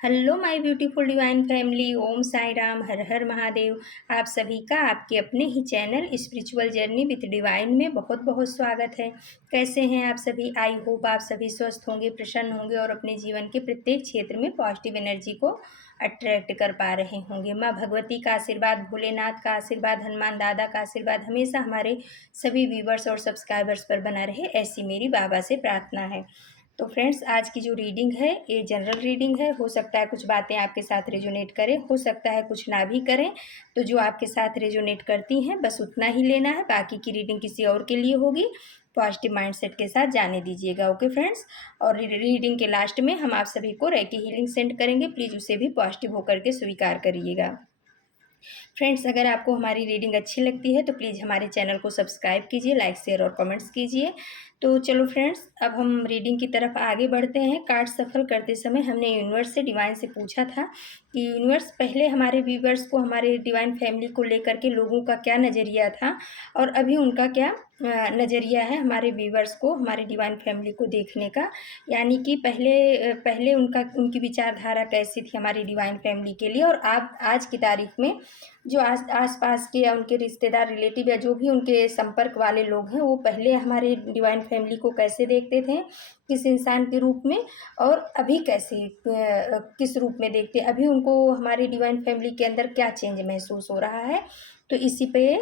Hello my beautiful divine family. Om Sai Ram, Har Har Mahadev. आप सभी का आपके अपने ही channel spiritual journey with divine में बहुत बहुत स्वागत है। कैसे हैं आप सभी? आई होप आप सभी स्वस्थ होंगे, प्रसन्न होंगे और अपने जीवन के प्रत्येक क्षेत्र में पॉजिटिव एनर्जी को अट्रैक्ट कर पा रहे होंगे। माँ भगवती का आशीर्वाद, भोलेनाथ का आशीर्वाद, हनुमान दादा का आशीर्वाद हमेशा हमारे सभी व्यूवर्स और सब्सक्राइबर्स पर बना रहे, ऐसी मेरी बाबा से प्रार्थना है। तो फ्रेंड्स, आज की जो रीडिंग है ये जनरल रीडिंग है। हो सकता है कुछ बातें आपके साथ रेजोनेट करें, हो सकता है कुछ ना भी करें। तो जो आपके साथ रेजोनेट करती हैं बस उतना ही लेना है, बाकी की रीडिंग किसी और के लिए होगी। पॉजिटिव माइंडसेट के साथ जाने दीजिएगा। Okay friends. और रीडिंग के लास्ट में हम आप सभी को रेकी हीलिंग सेंड करेंगे, प्लीज़ उसे भी पॉजिटिव होकर के स्वीकार करिएगा। फ्रेंड्स, अगर आपको हमारी रीडिंग अच्छी लगती है तो प्लीज़ हमारे चैनल को सब्सक्राइब कीजिए, लाइक शेयर और कमेंट्स कीजिए। तो चलो फ्रेंड्स, अब हम रीडिंग की तरफ आगे बढ़ते हैं। कार्ड सफल करते समय हमने यूनिवर्स से, डिवाइन से पूछा था कि यूनिवर्स पहले हमारे व्यूवर्स को, हमारे डिवाइन फैमिली को लेकर के लोगों का क्या नज़रिया था और अभी उनका क्या नज़रिया है हमारे व्यूवर्स को, हमारे डिवाइन फैमिली को देखने का। यानी कि पहले उनकी विचारधारा कैसी थी हमारी डिवाइन फैमिली के लिए, और आज की तारीख में जो आस पास के या उनके रिश्तेदार, रिलेटिव या जो भी उनके संपर्क वाले लोग हैं, वो पहले हमारे डिवाइन फैमिली को कैसे देखते थे, किस इंसान के रूप में, और अभी कैसे किस रूप में देखते, अभी उनको हमारी डिवाइन फैमिली के अंदर क्या चेंज महसूस हो रहा है। तो इसी पे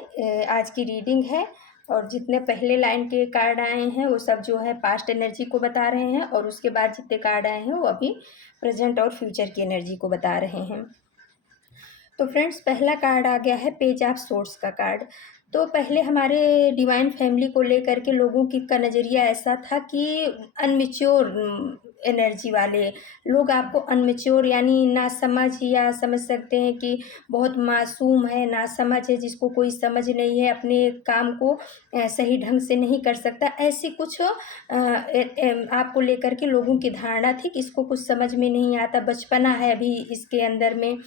आज की रीडिंग है। और जितने पहले लाइन के कार्ड आए हैं वो सब जो है पास्ट एनर्जी को बता रहे हैं, और उसके बाद जितने कार्ड आए हैं वो अभी प्रेजेंट और फ्यूचर की एनर्जी को बता रहे हैं। तो फ्रेंड्स, पहला कार्ड आ गया है पेज ऑफ सोर्स का कार्ड। तो पहले हमारे डिवाइन फैमिली को लेकर के लोगों की का नज़रिया ऐसा था कि अनमेच्योर एनर्जी वाले लोग आपको अनमेच्योर यानी नासमझ, या समझ सकते हैं कि बहुत मासूम है, नासमझ है, जिसको कोई समझ नहीं है, अपने काम को सही ढंग से नहीं कर सकता, ऐसी कुछ आपको लेकर के लोगों की धारणा थी कि इसको कुछ समझ में नहीं आता, बचपना है अभी इसके अंदर में,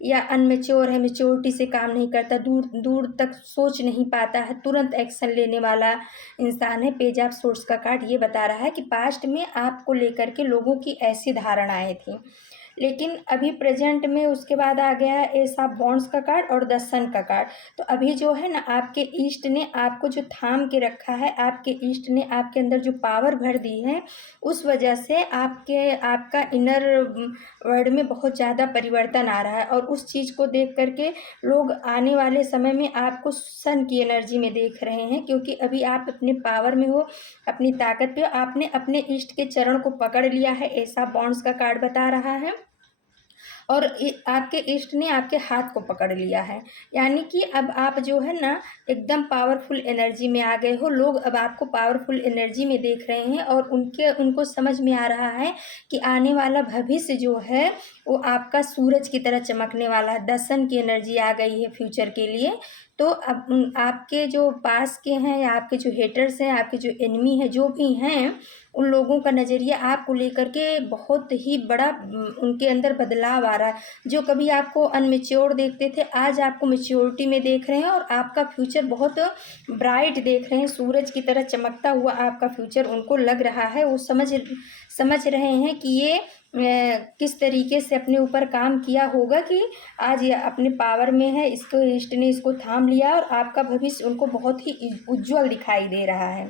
या अनमेच्योर है, मेच्योरिटी से काम नहीं करता, दूर दूर तक सोच नहीं पाता है, तुरंत एक्शन लेने वाला इंसान है। पेज ऑफ सोर्स का कार्ड ये बता रहा है कि पास्ट में आपको लेकर के लोगों की ऐसी धारणाएं थी, लेकिन अभी प्रेजेंट में उसके बाद आ गया है एस ऑफ बॉन्ड्स का कार्ड और द सन का कार्ड। तो अभी जो है ना, आपके ईस्ट ने आपको जो थाम के रखा है, आपके ईस्ट ने आपके अंदर जो पावर भर दी है, उस वजह से आपका इनर वर्ल्ड में बहुत ज़्यादा परिवर्तन आ रहा है। और उस चीज़ को देख करके लोग आने वाले समय में आपको सन की एनर्जी में देख रहे हैं, क्योंकि अभी आप अपने पावर में हो, अपनी ताकत पे हो, आपने अपने ईस्ट के चरण को पकड़ लिया है, ऐसा बॉन्ड्स का कार्ड बता रहा है। और आपके इष्ट ने आपके हाथ को पकड़ लिया है, यानी कि अब आप जो है ना एकदम पावरफुल एनर्जी में आ गए हो। लोग अब आपको पावरफुल एनर्जी में देख रहे हैं, और उनको समझ में आ रहा है कि आने वाला भविष्य जो है वो आपका सूरज की तरह चमकने वाला है। दर्शन की एनर्जी आ गई है फ्यूचर के लिए। तो अब आपके जो पास के हैं, या आपके जो हेटर्स हैं, आपके जो एनिमी हैं, जो भी हैं, उन लोगों का नज़रिया आपको लेकर के बहुत ही बड़ा उनके अंदर बदलाव आ रहा है। जो कभी आपको अनमेच्योर देखते थे, आज आपको मेच्योरिटी में देख रहे हैं, और आपका फ्यूचर बहुत ब्राइट देख रहे हैं, सूरज की तरह चमकता हुआ आपका फ्यूचर उनको लग रहा है। वो समझ रहे हैं कि ये किस तरीके से अपने ऊपर काम किया होगा कि आज ये अपने पावर में है, इसको इष्ट ने इसको थाम लिया, और आपका भविष्य उनको बहुत ही उज्जवल दिखाई दे रहा है।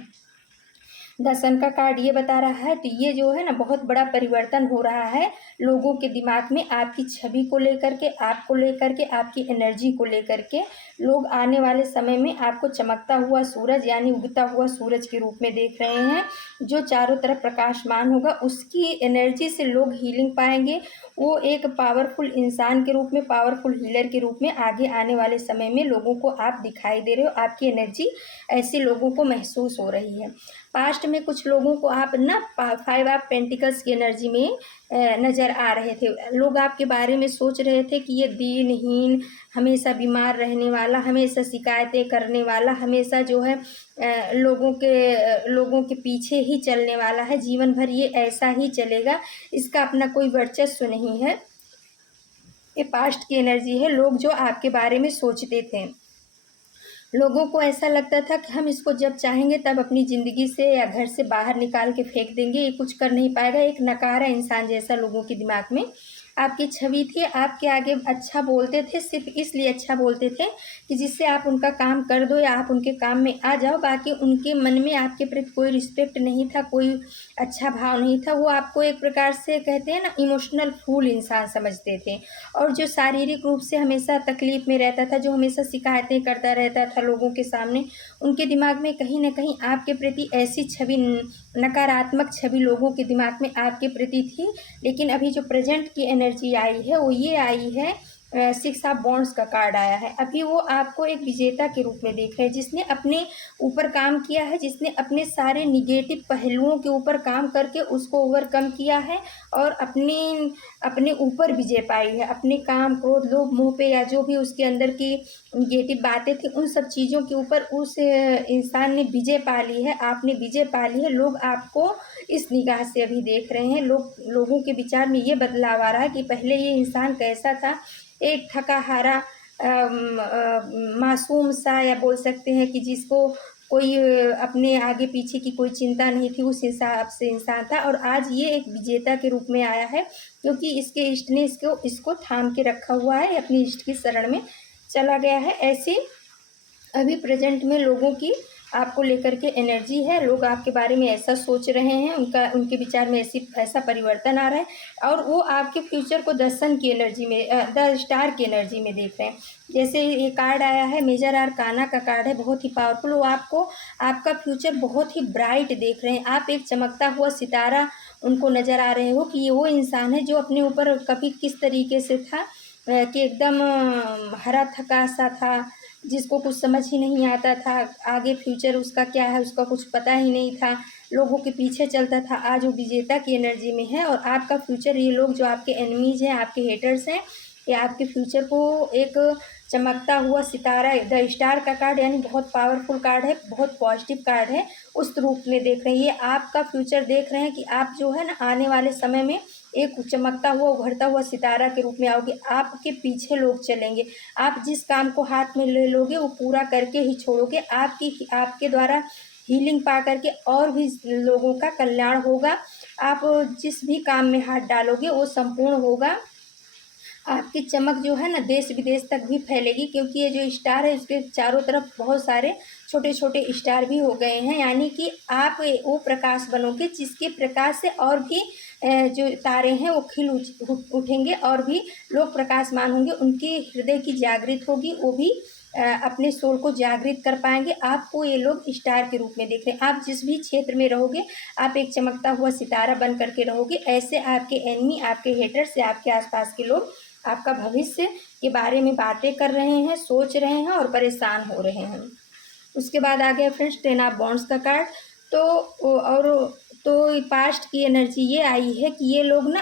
दर्शन का कार्ड ये बता रहा है, तो ये जो है ना बहुत बड़ा परिवर्तन हो रहा है लोगों के दिमाग में, आपकी छवि को लेकर के, आपको लेकर के, आपकी एनर्जी को लेकर के। लोग आने वाले समय में आपको चमकता हुआ सूरज यानी उगता हुआ सूरज के रूप में देख रहे हैं, जो चारों तरफ प्रकाशमान होगा। उसकी एनर्जी से लोग हीलिंग पाएंगे। वो एक पावरफुल इंसान के रूप में, पावरफुल हीलर के रूप में आगे आने वाले समय में लोगों को आप दिखाई दे रहे हो। आपकी एनर्जी ऐसे लोगों को महसूस हो रही है। पास्ट में कुछ लोगों को आप ना 5 ऑफ पेंटिकल्स की एनर्जी में नज़र आ रहे थे। लोग आपके बारे में सोच रहे थे कि ये दीनहीन, हमेशा बीमार रहने वाला, हमेशा शिकायतें करने वाला, हमेशा जो है लोगों के पीछे ही चलने वाला है, जीवन भर ये ऐसा ही चलेगा, इसका अपना कोई वर्चस्व नहीं है। ये पास्ट की एनर्जी है। लोग जो आपके बारे में सोचते थे, लोगों को ऐसा लगता था कि हम इसको जब चाहेंगे तब अपनी ज़िंदगी से या घर से बाहर निकाल के फेंक देंगे, ये कुछ कर नहीं पाएगा। एक नकारा इंसान जैसा लोगों के दिमाग में आपकी छवि थी, आपके आगे अच्छा बोलते थे, सिर्फ़ इसलिए अच्छा बोलते थे कि जिससे आप उनका काम कर दो या आप उनके काम में आ जाओ। बाकी उनके मन में आपके प्रति कोई रिस्पेक्ट नहीं था, कोई अच्छा भाव नहीं था। वो आपको एक प्रकार से कहते हैं ना, इमोशनल फूल इंसान समझते थे। और जो शारीरिक रूप से हमेशा तकलीफ़ में रहता था, जो हमेशा शिकायतें करता रहता था लोगों के सामने, उनके दिमाग में कहीं न कहीं आपके प्रति ऐसी छवि, नकारात्मक छवि लोगों के दिमाग में आपके प्रति थी। लेकिन अभी जो प्रेज़ेंट की एनर्जी आई है, वो ये आई है, 6 ऑफ वॉन्ड्स का कार्ड आया है। अभी वो आपको एक विजेता के रूप में देख रहे हैं, जिसने अपने ऊपर काम किया है, जिसने अपने सारे नेगेटिव पहलुओं के ऊपर काम करके उसको ओवरकम किया है और अपने ऊपर विजय पाई है। अपने काम, क्रोध, लोभ, मोह पे या जो भी उसके अंदर की नेगेटिव बातें थी, उन सब चीज़ों के ऊपर उस इंसान ने विजय पा ली है, आपने विजय पा ली है। लोग आपको इस निगाह से अभी देख रहे हैं। लोगों के विचार में ये बदलाव आ रहा है कि पहले ये इंसान कैसा था, एक थका-हारा मासूम सा, या बोल सकते हैं कि जिसको कोई अपने आगे पीछे की कोई चिंता नहीं थी, उस हिसाब से इंसान था। और आज ये एक विजेता के रूप में आया है, क्योंकि इसके इष्ट ने इसको थाम के रखा हुआ है, अपने इष्ट की शरण में चला गया है। ऐसे अभी प्रेजेंट में लोगों की आपको लेकर के एनर्जी है। लोग आपके बारे में ऐसा सोच रहे हैं, उनके विचार में ऐसा परिवर्तन आ रहा है। और वो आपके फ्यूचर को द सन की एनर्जी में, द स्टार की एनर्जी में देख रहे हैं। जैसे ये कार्ड आया है, मेजर आर्काना का कार्ड है, बहुत ही पावरफुल। वो आपको आपका फ्यूचर बहुत ही ब्राइट देख रहे हैं। आप एक चमकता हुआ सितारा उनको नज़र आ रहे हो कि ये वो इंसान है जो अपने ऊपर कभी किस तरीके से था, कि एकदम हरा थका सा था, जिसको कुछ समझ ही नहीं आता था, आगे फ्यूचर उसका क्या है उसका कुछ पता ही नहीं था, लोगों के पीछे चलता था। आज वो विजेता की एनर्जी में है और आपका फ्यूचर, ये लोग जो आपके एनिमीज़ हैं, आपके हेटर्स हैं, ये आपके फ्यूचर को एक चमकता हुआ सितारा, द स्टार का कार्ड, यानी बहुत पावरफुल कार्ड है, बहुत पॉजिटिव कार्ड है, उस रूप में देख रहे हैं। ये आपका फ्यूचर देख रहे हैं कि आप जो है ना, आने वाले समय में एक चमकता हुआ, उभरता हुआ सितारा के रूप में आओगे। आपके पीछे लोग चलेंगे। आप जिस काम को हाथ में ले लोगे वो पूरा करके ही छोड़ोगे। आपके द्वारा हीलिंग पा करके और भी लोगों का कल्याण होगा। आप जिस भी काम में हाथ डालोगे वो संपूर्ण होगा। आपकी चमक जो है ना, देश विदेश तक भी फैलेगी, क्योंकि ये जो स्टार है उसके चारों तरफ बहुत सारे छोटे छोटे स्टार भी हो गए हैं। यानी कि आप वो प्रकाश बनोगे जिसके प्रकाश से और भी जो तारे हैं वो उठेंगे और भी लोग प्रकाशमान होंगे। उनके हृदय की जागृत होगी, वो भी अपने सोल को जागृत कर पाएंगे। आपको ये लोग स्टार के रूप में देख रहे हैं। आप जिस भी क्षेत्र में रहोगे, आप एक चमकता हुआ सितारा बन करके रहोगे। ऐसे आपके एनिमी, आपके हेटर्स या आपके आसपास के लोग आपका भविष्य के बारे में बातें कर रहे हैं, सोच रहे हैं और परेशान हो रहे हैं। उसके बाद आ गया फ्रेंड्स 10 ऑफ वॉन्ड्स का कार्ड। तो और तो पास्ट की एनर्जी ये आई है कि ये लोग ना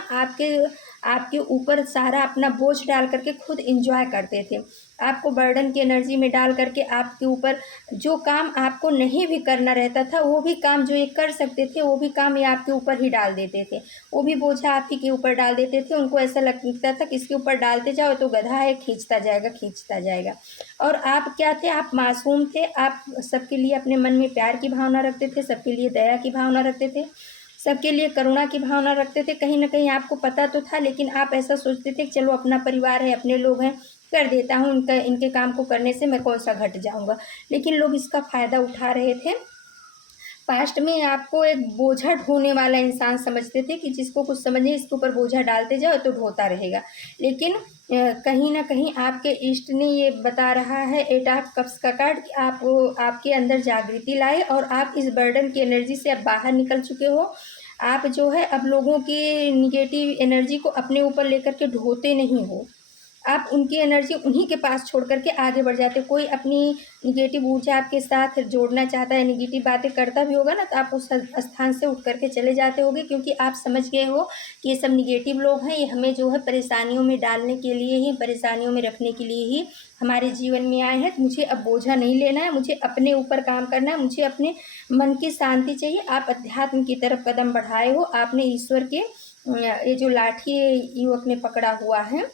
आपके ऊपर सारा अपना बोझ डाल करके खुद एंजॉय करते थे। आपको बर्डन की एनर्जी में डाल करके आपके ऊपर जो काम आपको नहीं भी करना रहता था, वो भी काम जो ये कर सकते थे, वो भी काम ये आपके ऊपर ही डाल देते थे। वो भी बोझा आप ही के ऊपर डाल देते थे। उनको ऐसा लगता था कि इसके ऊपर डालते जाओ तो गधा है, खींचता जाएगा खींचता जाएगा। और आप क्या थे? आप मासूम थे। आप सबके लिए अपने मन में प्यार की भावना रखते थे, सबके लिए दया की भावना रखते थे, सबके लिए करुणा की भावना रखते थे। कहीं न कहीं आपको पता तो था, लेकिन आप ऐसा सोचते थे कि चलो अपना परिवार है, अपने लोग हैं, कर देता हूँ, इनके काम को करने से मैं कौन-सा घट जाऊँगा। लेकिन लोग इसका फ़ायदा उठा रहे थे। पास्ट में आपको एक बोझा ढोने वाला इंसान समझते थे कि जिसको कुछ समझ नहीं, इसके ऊपर बोझा डालते जाओ तो ढोता रहेगा। लेकिन कहीं न कहीं आपके इष्ट ने ये बता रहा है, 8 ऑफ कप्स का कार्ड, कि आपके अंदर जागृति लाए और आप इस बर्डन की एनर्जी से अब बाहर निकल चुके हो। आप जो है अब लोगों की नेगेटिव एनर्जी को अपने ऊपर लेकर के ढोते नहीं हो। आप उनकी एनर्जी उन्हीं के पास छोड़ कर के आगे बढ़ जाते हो। कोई अपनी नेगेटिव ऊर्जा आपके साथ जोड़ना चाहता है, नेगेटिव बातें करता भी होगा ना, तो आप उस स्थान से उठ कर के चले जाते होगे, क्योंकि आप समझ गए हो कि ये सब नेगेटिव लोग हैं, ये हमें जो है परेशानियों में डालने के लिए ही, परेशानियों में रखने के लिए ही हमारे जीवन में आए हैं। मुझे अब बोझा नहीं लेना है, मुझे अपने ऊपर काम करना है, मुझे अपने मन की शांति चाहिए। आप अध्यात्म की तरफ कदम बढ़ाए हो। आपने ईश्वर के ये जो लाठी युवक ने पकड़ा हुआ है,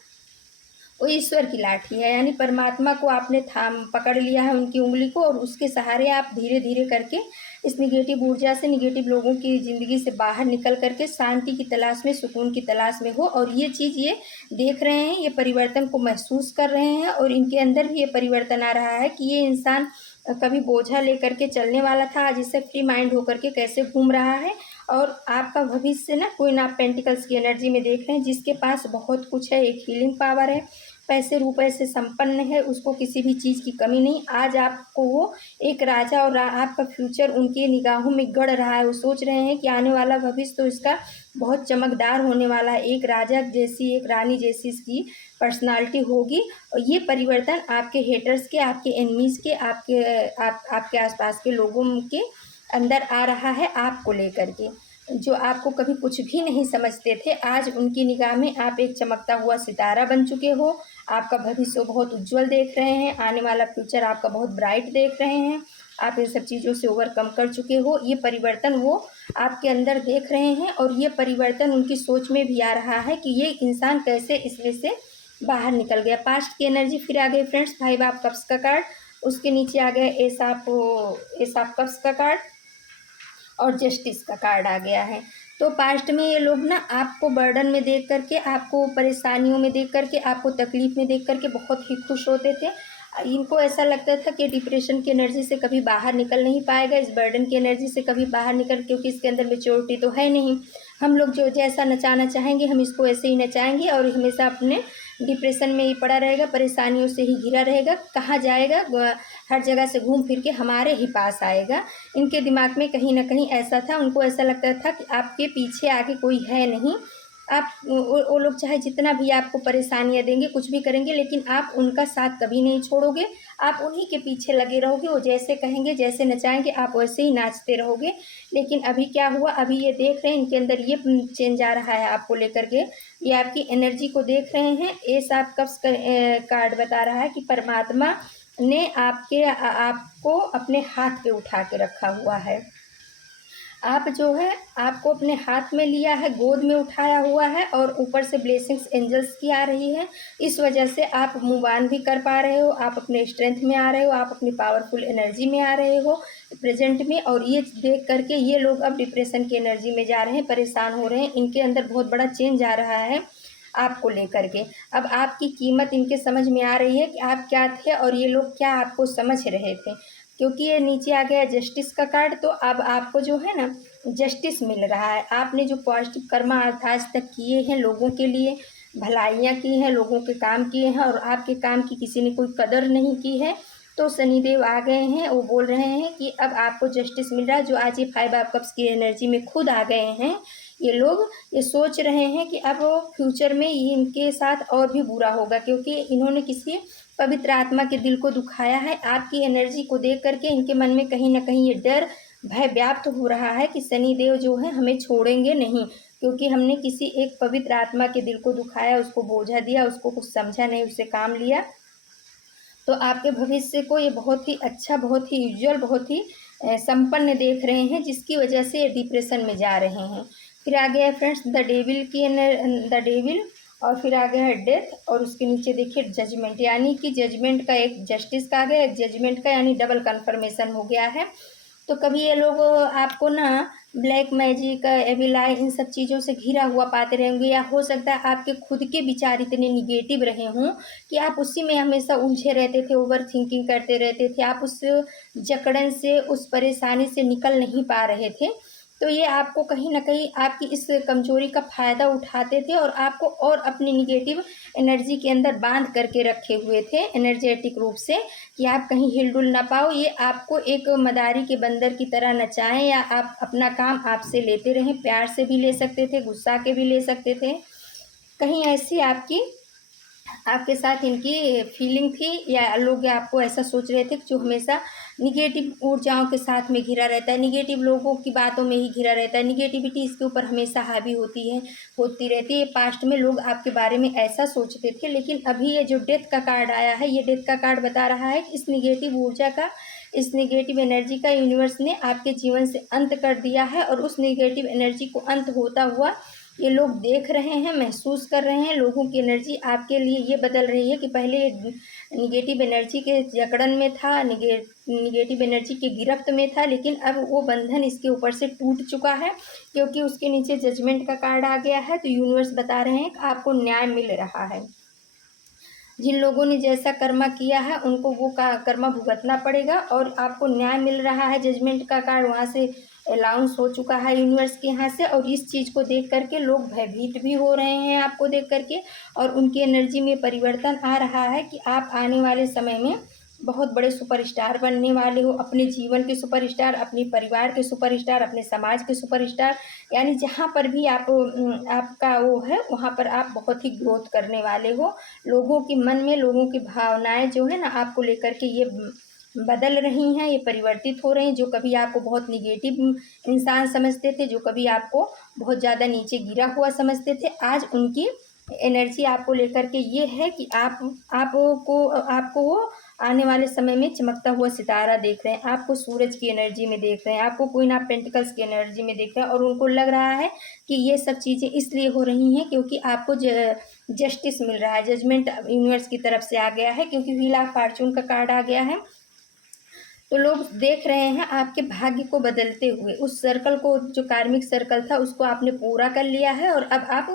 वो ईश्वर की लाठी है, यानी परमात्मा को आपने थाम पकड़ लिया है, उनकी उंगली को, और उसके सहारे आप धीरे धीरे करके इस निगेटिव ऊर्जा से निगेटिव लोगों की ज़िंदगी से बाहर निकल करके शांति की तलाश में, सुकून की तलाश में हो। और ये चीज़ ये देख रहे हैं, ये परिवर्तन को महसूस कर रहे हैं और इनके अंदर भी ये परिवर्तन आ रहा है कि ये इंसान कभी बोझा लेकर के चलने वाला था, आज इससे फ्री माइंड होकर के कैसे घूम रहा है। और आपका भविष्य ना क्वीन ऑफ पेंटिकल्स की एनर्जी में देख रहे हैं, जिसके पास बहुत कुछ है, एक हीलिंग पावर है, पैसे रुपए से संपन्न है, उसको किसी भी चीज़ की कमी नहीं। आज आपको वो एक राजा और आपका फ्यूचर उनकी निगाहों में गड़ रहा है। वो सोच रहे हैं कि आने वाला भविष्य तो इसका बहुत चमकदार होने वाला है, एक राजा जैसी, एक रानी जैसी इसकी पर्सनालिटी होगी। और ये परिवर्तन आपके हेटर्स के, आपके एनिमीज़ के, आपके आसपास के लोगों के अंदर आ रहा है आपको लेकर के। जो आपको कभी कुछ भी नहीं समझते थे, आज उनकी निगाह में आप एक चमकता हुआ सितारा बन चुके हो। आपका भविष्य बहुत उज्जवल देख रहे हैं, आने वाला फ्यूचर आपका बहुत ब्राइट देख रहे हैं। आप इन सब चीज़ों से ओवरकम कर चुके हो। ये परिवर्तन वो आपके अंदर देख रहे हैं और ये परिवर्तन उनकी सोच में भी आ रहा है कि ये इंसान कैसे इसमें से बाहर निकल गया। पास्ट की एनर्जी फिर आ गई फ्रेंड्स, 5 ऑफ कप्स का कार्ड, उसके नीचे आ गया एस ऑफ कप्स का कार्ड और जस्टिस का कार्ड आ गया है। तो पास्ट में ये लोग ना आपको बर्डन में देख करके, आपको परेशानियों में देख करके, आपको तकलीफ़ में देख करके बहुत ही खुश होते थे। इनको ऐसा लगता था कि डिप्रेशन की एनर्जी से कभी बाहर निकल नहीं पाएगा, इस बर्डन की एनर्जी से कभी बाहर निकल, क्योंकि इसके अंदर मैच्योरिटी तो है नहीं। हम लोग जो जैसा नचाना चाहेंगे हम इसको ऐसे ही नचाएंगे और हमेशा अपने डिप्रेशन में ही पड़ा रहेगा, परेशानियों से ही घिरा रहेगा। कहाँ जाएगा, हर जगह से घूम फिर के हमारे ही पास आएगा। इनके दिमाग में कहीं ना कहीं ऐसा था, उनको ऐसा लगता था कि आपके पीछे आगे कोई है नहीं। आप वो लोग चाहे जितना भी आपको परेशानियां देंगे, कुछ भी करेंगे, लेकिन आप उनका साथ कभी नहीं छोड़ोगे। आप उन्हीं के पीछे लगे रहोगे, वो जैसे कहेंगे, जैसे नचाएंगे आप वैसे ही नाचते रहोगे। लेकिन अभी क्या हुआ, अभी ये देख रहे हैं इनके अंदर ये चेंज आ रहा है आपको लेकर के। ये आपकी एनर्जी को देख रहे हैं। एस ऑफ कप्स का कार्ड बता रहा है कि परमात्मा ने आपको अपने हाथ पे उठा के रखा हुआ है। आप जो है आपको अपने हाथ में लिया है, गोद में उठाया हुआ है और ऊपर से ब्लेसिंग्स एंजल्स की आ रही है। इस वजह से आप मूव ऑन भी कर पा रहे हो, आप अपने स्ट्रेंथ में आ रहे हो, आप अपनी पावरफुल एनर्जी में आ रहे हो प्रेजेंट में। और ये देख करके ये लोग अब डिप्रेशन की एनर्जी में जा रहे हैं, परेशान हो रहे हैं। इनके अंदर बहुत बड़ा चेंज आ रहा है आपको लेकर के। अब आपकी कीमत इनके समझ में आ रही है कि आप क्या थे और ये लोग क्या आपको समझ रहे थे। क्योंकि ये नीचे आ गया जस्टिस का कार्ड, तो अब आपको जो है ना जस्टिस मिल रहा है। आपने जो पॉजिटिव कर्म आज तक किए हैं, लोगों के लिए भलाइयाँ की हैं, लोगों के काम किए हैं और आपके काम की किसी ने कोई कदर नहीं की है, तो शनिदेव आ गए हैं। वो बोल रहे हैं कि अब आपको जस्टिस मिल रहा है। जो आज ये 5 ऑफ कप्स की एनर्जी में खुद आ गए हैं ये लोग, ये सोच रहे हैं कि अब फ्यूचर में ये इनके साथ और भी बुरा होगा, क्योंकि इन्होंने किसी पवित्र आत्मा के दिल को दुखाया है। आपकी एनर्जी को देख करके इनके मन में कहीं ना कहीं ये डर, भय व्याप्त हो रहा है कि शनिदेव जो है हमें छोड़ेंगे नहीं, क्योंकि हमने किसी एक पवित्र आत्मा के दिल को दुखाया, उसको बोझा दिया, उसको कुछ समझा नहीं, उससे काम लिया। तो आपके भविष्य को ये बहुत ही अच्छा, बहुत ही उज्जवल, बहुत ही संपन्न देख रहे हैं, जिसकी वजह से ये डिप्रेशन में जा रहे हैं। फिर आ गया है फ्रेंड्स द डेविल और फिर आ गया है डेथ और उसके नीचे देखिए जजमेंट, यानी कि जजमेंट का एक जस्टिस का आ गया, एक जजमेंट का, यानी डबल कन्फर्मेशन हो गया है। तो कभी ये लोग आपको ना ब्लैक मैजिक, एविल आई, इन सब चीज़ों से घिरा हुआ पाते रहेंगे, या हो सकता है आपके खुद के विचार इतने निगेटिव रहे हों कि आप उसी में हमेशा उलझे रहते थे, ओवर थिंकिंग करते रहते थे, आप उस जकड़न से, उस परेशानी से निकल नहीं पा रहे थे। तो ये आपको कहीं ना कहीं आपकी इस कमजोरी का फ़ायदा उठाते थे और आपको और अपनी निगेटिव एनर्जी के अंदर बांध करके रखे हुए थे एनर्जेटिक रूप से, कि आप कहीं हिलडुल ना पाओ। ये आपको एक मदारी के बंदर की तरह नचाएं, या आप अपना काम आपसे लेते रहें। प्यार से भी ले सकते थे, गुस्सा के भी ले सकते थे। कहीं ऐसी आपके साथ इनकी फीलिंग थी, या लोग आपको ऐसा सोच रहे थे कि जो हमेशा निगेटिव ऊर्जाओं के साथ में घिरा रहता है, निगेटिव लोगों की बातों में ही घिरा रहता है, निगेटिविटी इसके ऊपर हमेशा हावी होती रहती है। पास्ट में लोग आपके बारे में ऐसा सोचते थे, लेकिन अभी ये जो डेथ का कार्ड आया है, ये डेथ का कार्ड बता रहा है कि इस निगेटिव ऊर्जा का, इस निगेटिव एनर्जी का यूनिवर्स ने आपके जीवन से अंत कर दिया है। और उस निगेटिव एनर्जी को अंत होता हुआ ये लोग देख रहे हैं, महसूस कर रहे हैं। लोगों की एनर्जी आपके लिए ये बदल रही है कि पहले निगेटिव एनर्जी के जकड़न में था, निगेटिव एनर्जी के गिरफ्त में था, लेकिन अब वो बंधन इसके ऊपर से टूट चुका है, क्योंकि उसके नीचे जजमेंट का कार्ड आ गया है। तो यूनिवर्स बता रहे हैं कि आपको न्याय मिल रहा है। जिन लोगों ने जैसा कर्मा किया है उनको वो कर्मा भुगतना पड़ेगा, और आपको न्याय मिल रहा है। जजमेंट का कार्ड वहाँ से अलाउंस हो चुका है यूनिवर्स के यहाँ से, और इस चीज़ को देख करके लोग भयभीत भी हो रहे हैं आपको देख करके, और उनकी एनर्जी में परिवर्तन आ रहा है कि आप आने वाले समय में बहुत बड़े सुपरस्टार बनने वाले हो। अपने जीवन के सुपरस्टार, अपने परिवार के सुपरस्टार, अपने समाज के सुपरस्टार, यानी जहाँ पर भी आप आपका वो है वहाँ पर आप बहुत ही ग्रोथ करने वाले हो। लोगों के मन में, लोगों की भावनाएं जो है ना आपको लेकर के ये बदल रही हैं, ये परिवर्तित हो रही हैं। जो कभी आपको बहुत निगेटिव इंसान समझते थे, जो कभी आपको बहुत ज़्यादा नीचे गिरा हुआ समझते थे, आज उनकी एनर्जी आपको लेकर के ये है कि आपको वो आने वाले समय में चमकता हुआ सितारा देख रहे हैं, आपको सूरज की एनर्जी में देख रहे हैं, आपको क्वीन ऑफ पेंटिकल्स की एनर्जी में देख रहे हैं, और उनको लग रहा है कि ये सब चीज़ें इसलिए हो रही हैं क्योंकि आपको जस्टिस मिल रहा है। जजमेंट यूनिवर्स की तरफ से आ गया है, क्योंकि व्हील ऑफ फॉर्चून का कार्ड आ गया है। तो लोग देख रहे हैं आपके भाग्य को बदलते हुए। उस सर्कल को, जो कार्मिक सर्कल था, उसको आपने पूरा कर लिया है, और अब आप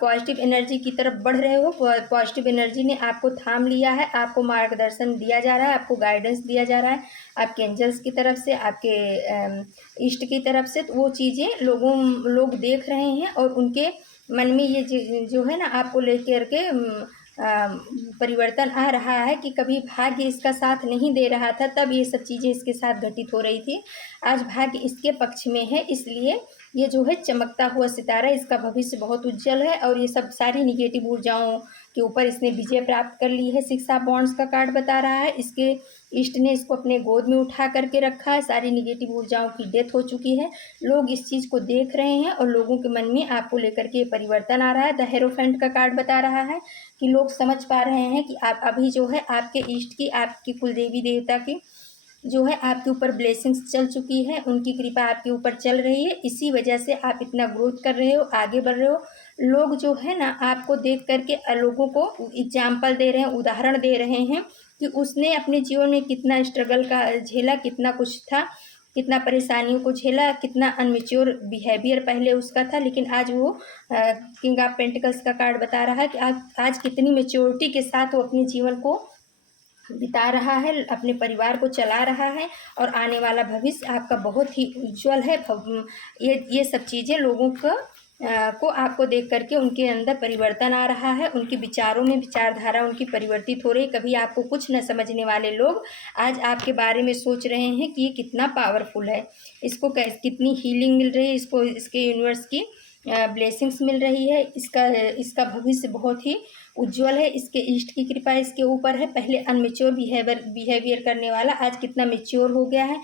पॉजिटिव एनर्जी की तरफ बढ़ रहे हो। पॉजिटिव एनर्जी ने आपको थाम लिया है, आपको मार्गदर्शन दिया जा रहा है, आपको गाइडेंस दिया जा रहा है आपके एंजल्स की तरफ से, आपके इष्ट की तरफ से। तो वो चीज़ें लोग देख रहे हैं, और उनके मन में ये जो है ना आपको लेकर के परिवर्तन आ रहा है कि कभी भाग्य इसका साथ नहीं दे रहा था, तब ये सब चीज़ें इसके साथ घटित हो रही थी। आज भाग्य इसके पक्ष में है, इसलिए ये जो है चमकता हुआ सितारा, इसका भविष्य बहुत उज्जवल है, और ये सब सारी निगेटिव ऊर्जाओं के ऊपर इसने विजय प्राप्त कर ली है। 6 ऑफ वॉन्ड्स का कार्ड बता रहा है, इसके इष्ट ने इसको अपने गोद में उठा करके रखा है। सारी निगेटिव ऊर्जाओं की डेथ हो चुकी है। लोग इस चीज़ को देख रहे हैं, और लोगों के मन में आपको लेकर के परिवर्तन आ रहा है। द हेरोफेंट का कार्ड बता रहा है कि लोग समझ पा रहे हैं कि आप अभी जो है आपके इष्ट की, आपकी कुल देवी देवता की जो है आपके ऊपर ब्लेसिंग्स चल चुकी है, उनकी कृपा आपके ऊपर चल रही है। इसी वजह से आप इतना ग्रोथ कर रहे हो, आगे बढ़ रहे हो। लोग जो है ना आपको देख करके लोगों को एग्जाम्पल दे रहे हैं, उदाहरण दे रहे हैं कि उसने अपने जीवन में कितना स्ट्रगल का झेला, कितना कुछ था, कितना परेशानियों को झेला, कितना अनमेच्योर बिहेवियर पहले उसका था, लेकिन आज वो किंग ऑफ पेंटिकल्स का कार्ड बता रहा है कि आज कितनी मेच्योरिटी के साथ वो अपने जीवन को बिता रहा है, अपने परिवार को चला रहा है, और आने वाला भविष्य आपका बहुत ही उज्जवल है। ये सब चीज़ें लोगों को आपको देख करके उनके अंदर परिवर्तन आ रहा है, उनके विचारों में विचारधारा उनकी परिवर्तित हो रही है। कभी आपको कुछ न समझने वाले लोग आज आपके बारे में सोच रहे हैं कि ये कितना पावरफुल है, इसको कितनी हीलिंग मिल रही है, इसको इसके यूनिवर्स की ब्लेसिंग्स मिल रही है, इसका भविष्य बहुत ही उज्जवल है, इसके इष्ट की कृपा इसके ऊपर है। पहले अनमेच्योर बिहेवियर करने वाला आज कितना मेच्योर हो गया है।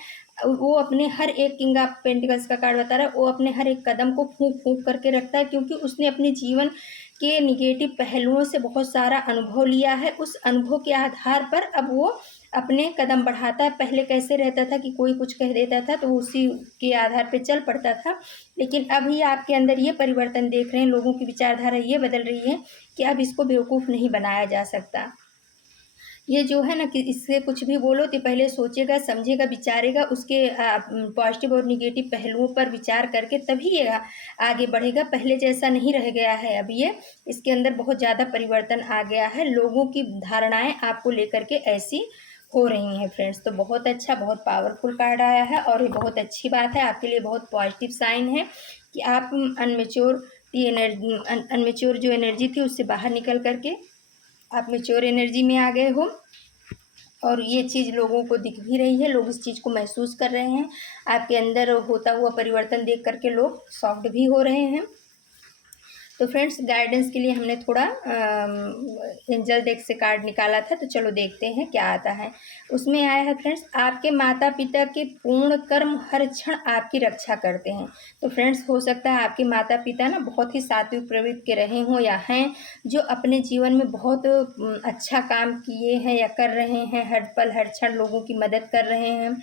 वो अपने हर एक, किंग ऑफ पेंटिकल्स का कार्ड बता रहा है, वो अपने हर एक कदम को फूंक फूंक करके रखता है, क्योंकि उसने अपने जीवन के निगेटिव पहलुओं से बहुत सारा अनुभव लिया है। उस अनुभव के आधार पर अब वो अपने कदम बढ़ाता है। पहले कैसे रहता था कि कोई कुछ कह देता था तो उसी के आधार पे चल पड़ता था, लेकिन अभी आपके अंदर ये परिवर्तन देख रहे हैं, लोगों की विचारधारा ये बदल रही है कि अब इसको बेवकूफ़ नहीं बनाया जा सकता। ये जो है ना कि इससे कुछ भी बोलो तो पहले सोचेगा, समझेगा, विचारेगा, उसके पॉजिटिव और निगेटिव पहलुओं पर विचार करके तभी ये आगे बढ़ेगा। पहले जैसा नहीं रह गया है अब ये, इसके अंदर बहुत ज़्यादा परिवर्तन आ गया है। लोगों की धारणाएं आपको लेकर के ऐसी हो रही हैं फ्रेंड्स। तो बहुत अच्छा, बहुत पावरफुल कार्ड आया है, और ये बहुत अच्छी बात है, आपके लिए बहुत पॉजिटिव साइन है कि आप अनमेच्योर जो एनर्जी थी उससे बाहर निकल करके आप मेच्योर एनर्जी में आ गए हो, और ये चीज़ लोगों को दिख भी रही है, लोग इस चीज़ को महसूस कर रहे हैं। आपके अंदर होता हुआ परिवर्तन देख करके लोग शॉक्ड भी हो रहे हैं। तो फ्रेंड्स, गाइडेंस के लिए हमने थोड़ा एंजल डेक से कार्ड निकाला था, तो चलो देखते हैं क्या आता है। उसमें आया है फ्रेंड्स, आपके माता पिता के पूर्ण कर्म हर क्षण आपकी रक्षा करते हैं। तो फ्रेंड्स, हो सकता है आपके माता पिता ना बहुत ही सात्विक प्रवृत्ति के रहे हों, या हैं जो अपने जीवन में बहुत अच्छा काम किए हैं या कर रहे हैं, हर पल हर क्षण लोगों की मदद कर रहे हैं,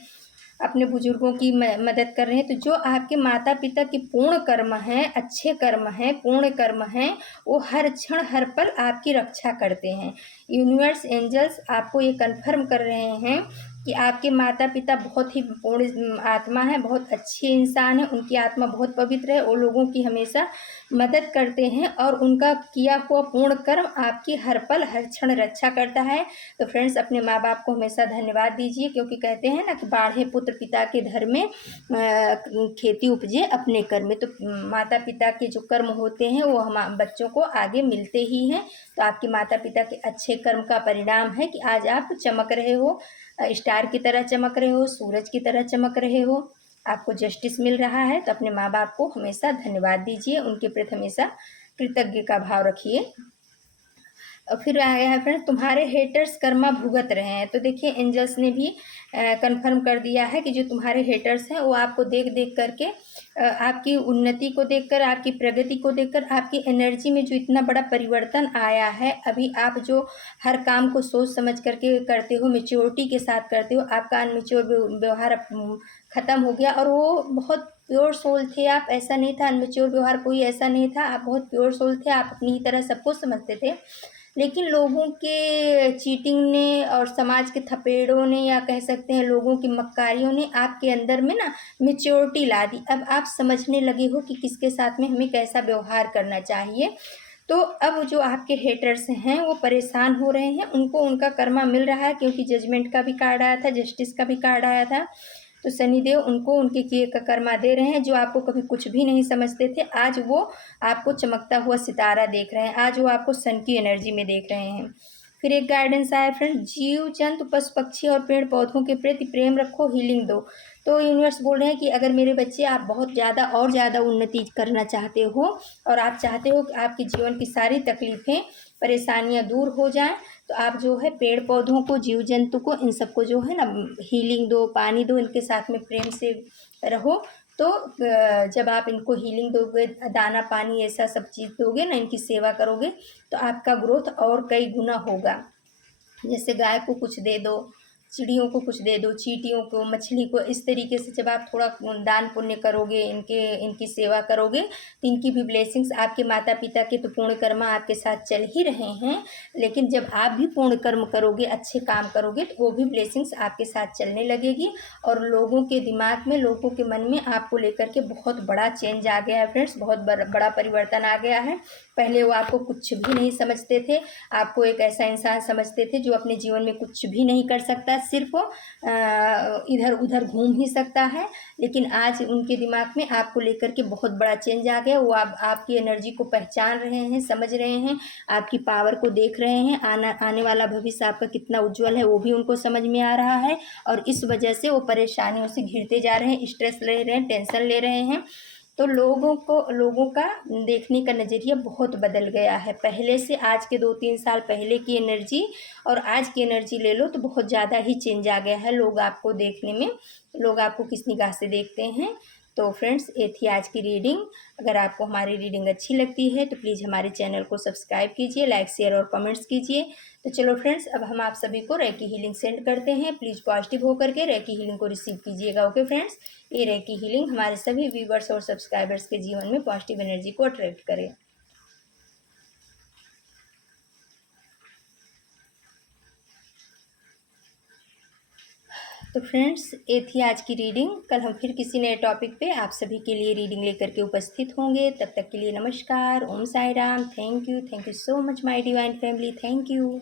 अपने बुजुर्गों की मदद कर रहे हैं, तो जो आपके माता पिता के पूर्ण कर्म हैं, अच्छे कर्म हैं, पूर्ण कर्म हैं, वो हर क्षण हर पल आपकी रक्षा करते हैं। यूनिवर्स एंजल्स आपको ये कन्फर्म कर रहे हैं कि आपके माता पिता बहुत ही पूर्ण आत्मा है, बहुत अच्छे इंसान हैं, उनकी आत्मा बहुत पवित्र है, वो लोगों की हमेशा मदद करते हैं और उनका किया हुआ पूर्ण कर्म आपकी हर पल हर क्षण रक्षा करता है। तो फ्रेंड्स, अपने माँ बाप को हमेशा धन्यवाद दीजिए, क्योंकि कहते हैं ना कि बाढ़े पुत्र पिता के घर में, खेती उपजे अपने कर्म में। तो माता पिता के जो कर्म होते हैं वो हम बच्चों को आगे मिलते ही हैं। तो आपके माता पिता के अच्छे कर्म का परिणाम है कि आज आप चमक रहे हो, स्टार की तरह चमक रहे हो, सूरज की तरह चमक रहे हो, आपको जस्टिस मिल रहा है। तो अपने माँ बाप को हमेशा धन्यवाद दीजिए, उनके प्रति हमेशा कृतज्ञ का भाव रखिए। और फिर आया है फ्रेंड, तुम्हारे हेटर्स कर्मा भुगत रहे हैं। तो देखिए, एंजल्स ने भी कंफर्म कर दिया है कि जो तुम्हारे हेटर्स हैं वो आपको देख देख करके, आपकी उन्नति को देखकर, आपकी प्रगति को देखकर, आपकी एनर्जी में जो इतना बड़ा परिवर्तन आया है, अभी आप जो हर काम को सोच समझ करके करते हो, मेच्योरिटी के साथ करते हो, आपका अनमेच्योर व्यवहार अब ख़त्म हो गया। और वो बहुत प्योर सोल थे आप, ऐसा नहीं था, अनमेच्योर व्यवहार कोई ऐसा नहीं था, आप बहुत प्योर सोल थे, आप अपनी ही तरह सबको समझते थे। लेकिन लोगों के चीटिंग ने और समाज के थपेड़ों ने, या कह सकते हैं लोगों की मक्कारियों ने, आपके अंदर में ना मैच्योरिटी ला दी। अब आप समझने लगे हो कि किसके साथ में हमें कैसा व्यवहार करना चाहिए। तो अब जो आपके हेटर्स हैं वो परेशान हो रहे हैं, उनको उनका कर्मा मिल रहा है, क्योंकि जजमेंट का भी कार्ड आया था, जस्टिस का भी कार्ड आया था। तो शनिदेव उनको उनके किए का कर्मा दे रहे हैं। जो आपको कभी कुछ भी नहीं समझते थे, आज वो आपको चमकता हुआ सितारा देख रहे हैं, आज वो आपको सन की एनर्जी में देख रहे हैं। फिर एक गाइडेंस आया फ्रेंड, जीव जंतु पशु पक्षी और पेड़ पौधों के प्रति प्रेम रखो, हीलिंग दो। तो यूनिवर्स बोल रहे हैं कि अगर मेरे बच्चे, आप बहुत ज़्यादा और ज़्यादा उन्नति करना चाहते हो, और आप चाहते हो कि आपके जीवन की सारी तकलीफ़ें परेशानियां दूर हो जाएं, तो आप जो है पेड़ पौधों को, जीव जंतु को, इन सबको जो है ना हीलिंग दो, पानी दो, इनके साथ में प्रेम से रहो। तो जब आप इनको हीलिंग दोगे, दाना पानी ऐसा सब चीज़ दोगे ना, इनकी सेवा करोगे, तो आपका ग्रोथ और कई गुना होगा। जैसे गाय को कुछ दे दो, चिड़ियों को कुछ दे दो, चींटियों को, मछली को, इस तरीके से जब आप थोड़ा दान पुण्य करोगे, इनकी सेवा करोगे, तो इनकी भी ब्लेसिंग्स, आपके माता पिता के तो पूर्ण कर्म आपके साथ चल ही रहे हैं, लेकिन जब आप भी पूर्ण कर्म करोगे, अच्छे काम करोगे, तो वो भी ब्लेसिंग्स आपके साथ चलने लगेगी। और लोगों के दिमाग में, लोगों के मन में आपको लेकर के बहुत बड़ा चेंज आ गया है फ्रेंड्स, बहुत बड़ा परिवर्तन आ गया है। पहले वो आपको कुछ भी नहीं समझते थे, आपको एक ऐसा इंसान समझते थे जो अपने जीवन में कुछ भी नहीं कर सकता, सिर्फ इधर उधर घूम ही सकता है। लेकिन आज उनके दिमाग में आपको लेकर के बहुत बड़ा चेंज आ गया। वो आपकी एनर्जी को पहचान रहे हैं, समझ रहे हैं, आपकी पावर को देख रहे हैं, आने वाला भविष्य आपका कितना उज्जवल है वो भी उनको समझ में आ रहा है। और इस वजह से वो परेशानियों से घिरते जा रहे हैं, स्ट्रेस ले रहे हैं, टेंशन ले रहे हैं। तो लोगों का देखने का नज़रिया बहुत बदल गया है। पहले से, आज के 2-3 साल पहले की एनर्जी और आज की एनर्जी ले लो तो बहुत ज़्यादा ही चेंज आ गया है। लोग आपको देखने में, लोग आपको किस निगाह से देखते हैं। तो फ्रेंड्स, ये थी आज की रीडिंग। अगर आपको हमारी रीडिंग अच्छी लगती है तो प्लीज़ हमारे चैनल को सब्सक्राइब कीजिए, लाइक शेयर और कमेंट्स कीजिए। तो चलो फ्रेंड्स, अब हम आप सभी को रेकी हीलिंग सेंड करते हैं। प्लीज़ पॉजिटिव होकर के रेकी हीलिंग को रिसीव कीजिएगा। ओके फ्रेंड्स, ये रेकी हीलिंग हमारे सभी व्यूवर्स और सब्सक्राइबर्स के जीवन में पॉजिटिव एनर्जी को अट्रैक्ट करे। तो फ्रेंड्स, ये थी आज की रीडिंग। कल हम फिर किसी नए टॉपिक पे आप सभी के लिए रीडिंग लेकर के उपस्थित होंगे। तब तक के लिए नमस्कार, Om Sai Ram, thank you so much my divine family, thank you.